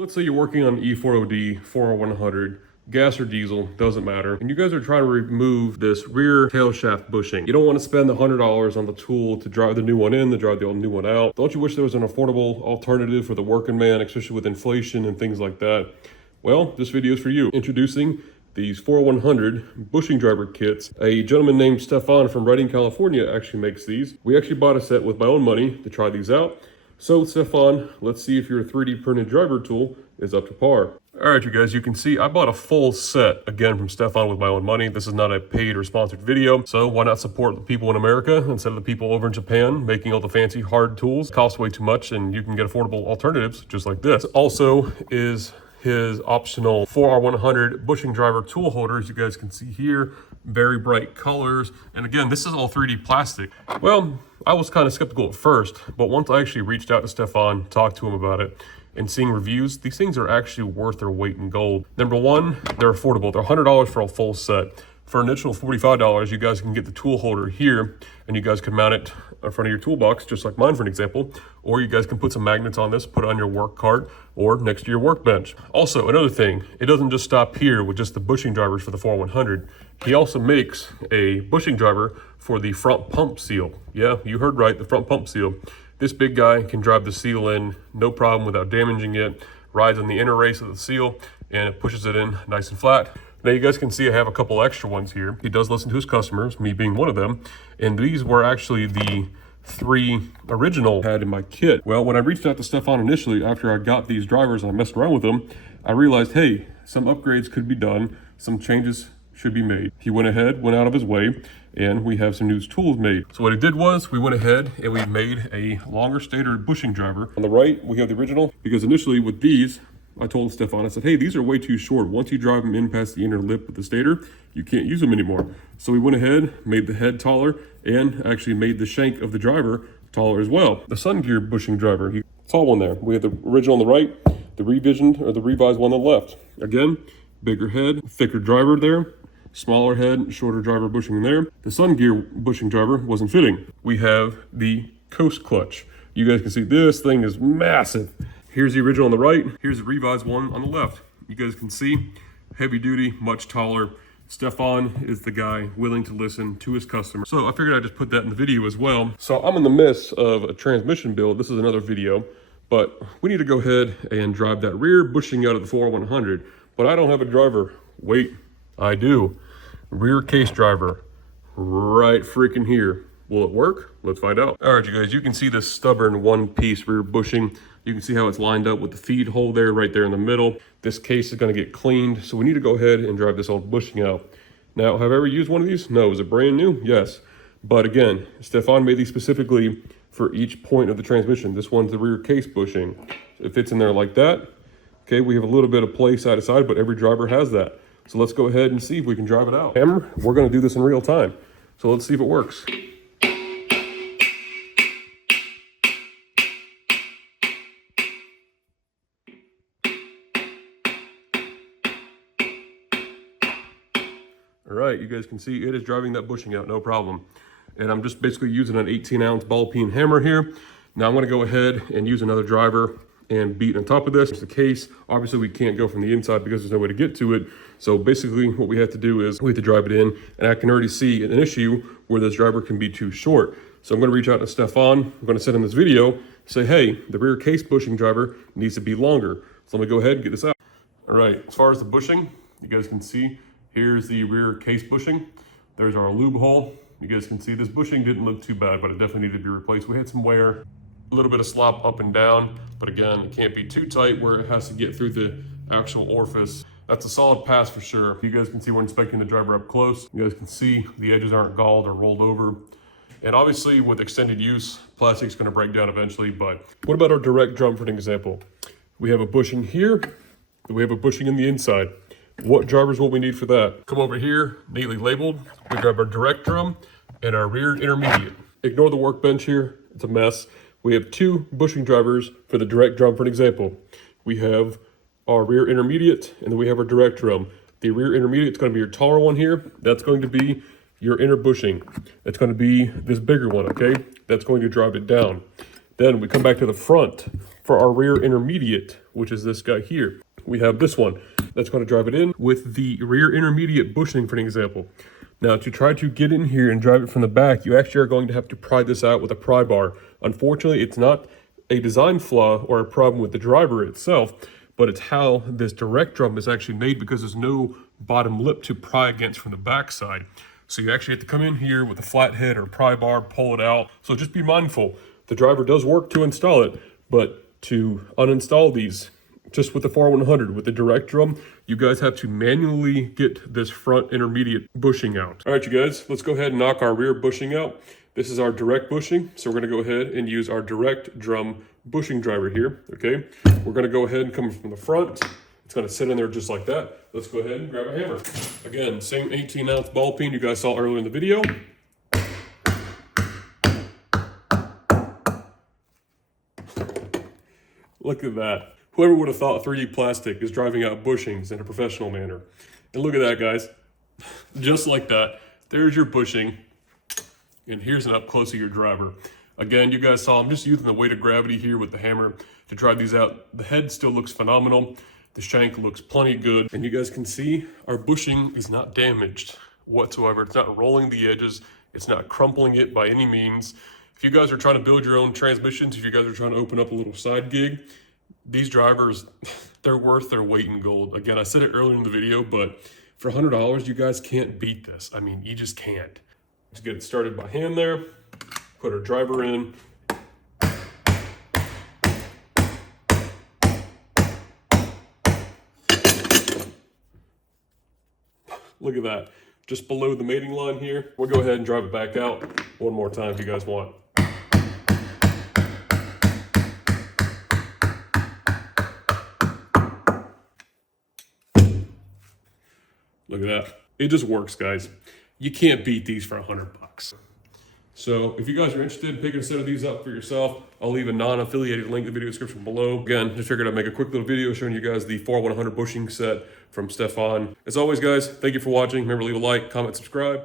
Let's say you're working on E40D, 40100, gas or diesel, doesn't matter. And you guys are trying to remove this rear tail shaft bushing. You don't want to spend the $100 on the tool to drive the new one in, to drive the old new one out. Don't you wish there was an affordable alternative for the working man, especially with inflation and things like that? Well, this video is for you. Introducing these 40100 bushing driver kits. A gentleman named Stefan from Redding, California actually makes these. We actually bought a set with my own money to try these out. So Stefan, let's see if your 3D printed driver tool is up to par. All right, you guys, you can see I bought a full set, again, from Stefan with my own money. This is not a paid or sponsored video, so why not support the people in America instead of the people over in Japan making all the fancy hard tools? It costs way too much, and you can get affordable alternatives just like this. Also is his optional 4R100 bushing driver tool holder, as you guys can see here. Very bright colors. And again, this is all 3D plastic. Well, I was kind of skeptical at first, but once I actually reached out to Stefan, talked to him about it, and seeing reviews, these things are actually worth their weight in gold. Number one, they're affordable. They're $100 for a full set. For an additional $45, you guys can get the tool holder here, and you guys can mount it in front of your toolbox, just like mine for an example, or you guys can put some magnets on this, put it on your work cart, or next to your workbench. Also, another thing, it doesn't just stop here with just the bushing drivers for the 4100. He also makes a bushing driver for the front pump seal. Yeah, you heard right, the front pump seal. This big guy can drive the seal in, no problem without damaging it, rides on the inner race of the seal, and it pushes it in nice and flat. Now you guys can see I have a couple extra ones here. He does listen to his customers, me being one of them, and these were actually the 3 original I had in my kit. Well, when I reached out to Stefan initially, after I got these drivers and I messed around with them, I realized, hey, some upgrades could be done, some changes should be made. He went ahead, went out of his way, and we have some new tools made. So what he did was, we went ahead and we made a longer stator bushing driver. On the right, we have the original, because initially with these, I told Stefan, I said, hey, these are way too short. Once you drive them in past the inner lip of the stator, you can't use them anymore. So we went ahead, made the head taller, and actually made the shank of the driver taller as well. The Sun Gear bushing driver, tall one there. We have the original on the right, the revisioned or the revised one on the left. Again, bigger head, thicker driver there, smaller head, shorter driver bushing there. The Sun Gear bushing driver wasn't fitting. We have the Coast clutch. You guys can see this thing is massive. Here's the original on the right. Here's the revised one on the left. You guys can see, heavy duty, much taller. Stefan is the guy willing to listen to his customers. So I figured I'd just put that in the video as well. So I'm in the midst of a transmission build. This is another video, but we need to go ahead and drive that rear bushing out of the 4100, but I don't have a driver. Wait, I do. Rear case driver, right freaking here. Will it work? Let's find out. All right, you guys, you can see this stubborn one-piece rear bushing. You can see how it's lined up with the feed hole there, right there in the middle. This case is gonna get cleaned, so we need to go ahead and drive this old bushing out. Now, have I ever used one of these? No. Is it brand new? Yes. But again, Stefan made these specifically for each point of the transmission. This one's the rear case bushing. It fits in there like that. Okay, we have a little bit of play side to side, but every driver has that. So let's go ahead and see if we can drive it out. Hammer, we're gonna do this in real time. So let's see if it works. All right, you guys can see it is driving that bushing out, no problem. And I'm just basically using an 18-ounce ball peen hammer here. Now I'm gonna go ahead and use another driver and beat on top of this. It's the case. Obviously we can't go from the inside because there's no way to get to it. So basically what we have to do is we have to drive it in, and I can already see an issue where this driver can be too short. So I'm gonna reach out to Stefan. I'm gonna send him this video, say, hey, the rear case bushing driver needs to be longer. So let me go ahead and get this out. All right, as far as the bushing, you guys can see, here's the rear case bushing. There's our lube hole. You guys can see this bushing didn't look too bad, but it definitely needed to be replaced. We had some wear, a little bit of slop up and down, but again, it can't be too tight where it has to get through the actual orifice. That's a solid pass for sure. You guys can see we're inspecting the driver up close. You guys can see the edges aren't galled or rolled over. And obviously with extended use, plastic's gonna break down eventually, but what about our direct drum for an example? We have a bushing here, and we have a bushing in the inside. What drivers will we need for that? Come over here, neatly labeled. We grab our direct drum and our rear intermediate. Ignore the workbench here, it's a mess. We have 2 bushing drivers for the direct drum for an example. We have our rear intermediate, and then we have our direct drum. The rear intermediate is going to be your taller one here. That's going to be your inner bushing. It's going to be this bigger one, okay? That's going to drive it down. Then we come back to the front for our rear intermediate, which is this guy here. We have this one that's going to drive it in with the rear intermediate bushing, for an example. Now, to try to get in here and drive it from the back, you actually are going to have to pry this out with a pry bar. Unfortunately, it's not a design flaw or a problem with the driver itself, but it's how this direct drum is actually made, because there's no bottom lip to pry against from the back side. So you actually have to come in here with a flat head or pry bar, pull it out. So just be mindful. The driver does work to install it, but to uninstall these, just with the 4100, with the direct drum, you guys have to manually get this front intermediate bushing out. All right, you guys, let's go ahead and knock our rear bushing out. This is our direct bushing, so we're gonna go ahead and use our direct drum bushing driver here, okay? We're gonna go ahead and come from the front. It's gonna sit in there just like that. Let's go ahead and grab a hammer. Again, same 18-ounce ball peen you guys saw earlier in the video. Look at that. Whoever would have thought 3D plastic is driving out bushings in a professional manner. And look at that, guys. Just like that. There's your bushing. And here's an up close of your driver. Again, you guys saw I'm just using the weight of gravity here with the hammer to drive these out. The head still looks phenomenal. The shank looks plenty good. And you guys can see our bushing is not damaged whatsoever. It's not rolling the edges. It's not crumpling it by any means. If you guys are trying to build your own transmissions, if you guys are trying to open up a little side gig, these drivers, they're worth their weight in gold. Again, I said it earlier in the video, but for $100, you guys can't beat this. I mean, you just can't. Let's get it started by hand there. Put our driver in. Look at that. Just below the mating line here. We'll go ahead and drive it back out one more time if you guys want. Look at that. It just works, guys. You can't beat these for $100. So if you guys are interested in picking a set of these up for yourself, I'll leave a non-affiliated link in the video description below. Again, just figured I'd make a quick little video showing you guys the 4100 bushing set from Stefan. As always, guys, thank you for watching. Remember, leave a like, comment, subscribe.